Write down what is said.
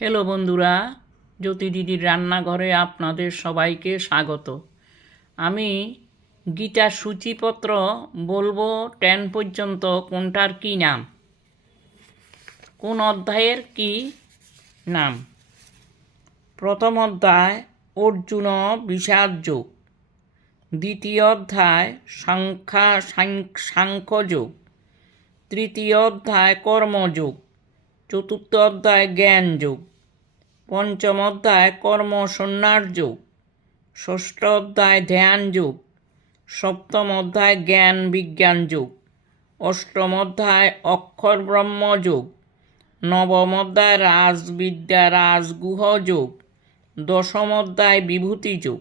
Hello বন্ধুরা, জ্যোতি দিদির রান্নাঘরে আপনাদের সবাইকে স্বাগত। আমি গীতার সূচিপত্র বলবো 10 পর্যন্ত কোনটার কি নাম, কোন অধ্যায়ের কি নাম। প্রথম অধ্যায় অর্জুন বিষাদ যোগ, দ্বিতীয় অধ্যায় সাংখ্যযোগ, তৃতীয় অধ্যায় কর্মযোগ, চতুর্থ অধ্যায় জ্ঞান যোগ, পঞ্চম অধ্যায় কর্ম সন্ন্যাস যোগ, ষষ্ঠ অধ্যায় ধ্যান যোগ, সপ্তম অধ্যায় জ্ঞান বিজ্ঞান যোগ, অষ্টম অধ্যায় অক্ষর ব্রহ্ম যোগ, নবম অধ্যায় রাজবিদ্যা রাজগুহ যোগ, দশম অধ্যায় বিভূতি যোগ।